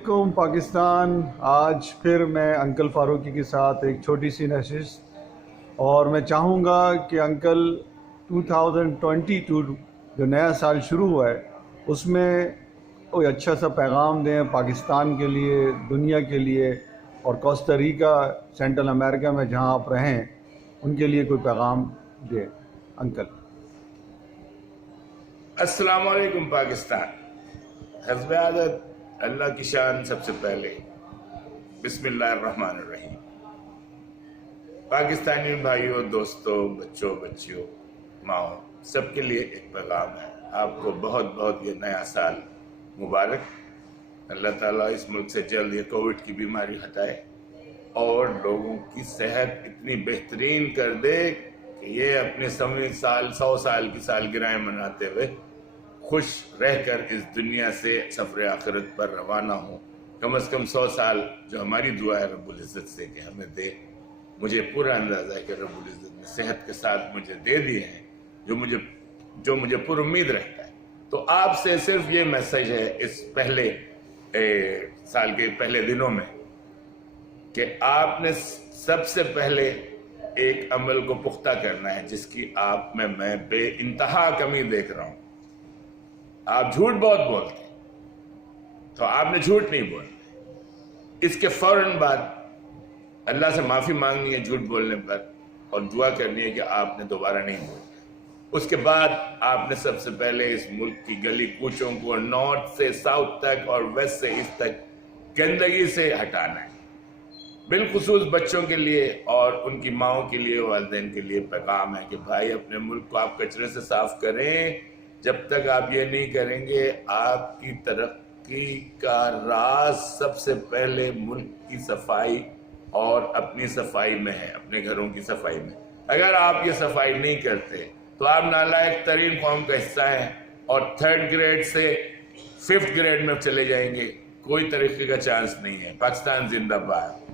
वालेकुम पाकिस्तान। आज फिर मैं अंकल फारूकी के साथ एक छोटी सी नशिस्त, और मैं चाहूँगा कि अंकल 2022 जो नया साल शुरू हुआ है उसमें कोई अच्छा सा पैगाम दें पाकिस्तान के लिए, दुनिया के लिए, और कोस्टा रिका, सेंट्रल अमेरिका में जहाँ आप रहें उनके लिए कोई पैगाम दें अंकल। अस्सलाम वालेकुम पाकिस्तान। हस्ब आदत अल्लाह की शान सबसे पहले, बिस्मिल्लाहिर्रहमानिर्रहीम। पाकिस्तानी भाइयों, दोस्तों, बच्चों, बच्चियों, माओ, सबके लिए एक पैगाम है। आपको बहुत बहुत ये नया साल मुबारक। अल्लाह ताला इस मुल्क से जल्द ये कोविड की बीमारी हटाए और लोगों की सेहत इतनी बेहतरीन कर दे कि ये अपने 100 साल की सालगिरह मनाते हुए खुश रहकर इस दुनिया से सफ़र आखिरत पर रवाना हो। कम से कम 100 साल जो हमारी दुआ है रब्बुल इज़्ज़त से कि हमें दे। मुझे पूरा अंदाज़ा है कि रब्बुल इज़्ज़त ने सेहत के साथ मुझे दे दिए हैं, जो मुझे पूरी उम्मीद रहता है। तो आपसे सिर्फ ये मैसेज है इस पहले साल के पहले दिनों में कि आपने सबसे पहले एक अमल को पुख्ता करना है जिसकी आप में मैं बेइंतहा कमी देख रहा हूं। आप झूठ बहुत बोलते हैं, तो आपने झूठ नहीं बोलना। इसके फौरन बाद अल्लाह से माफी मांगनी है झूठ बोलने पर, और दुआ करनी है कि आपने दोबारा नहीं बोलना। उसके बाद आपने सबसे पहले इस मुल्क की गली कूचों को नॉर्थ से साउथ तक और वेस्ट से ईस्ट तक गंदगी से हटाना है। बिलखुसूस बच्चों के लिए और उनकी माओं के लिए, वालिदैन के लिए पैगाम है कि भाई अपने मुल्क को आप कचरे से साफ करें। जब तक आप ये नहीं करेंगे, आपकी तरक्की का राज सबसे पहले मुल्क की सफाई और अपनी सफाई में है, अपने घरों की सफाई में। अगर आप ये सफाई नहीं करते तो आप नालायक तरीन कौम का हिस्सा हैं और 3rd ग्रेड से 5th ग्रेड में चले जाएंगे। कोई तरीके का चांस नहीं है। पाकिस्तान जिंदाबाद।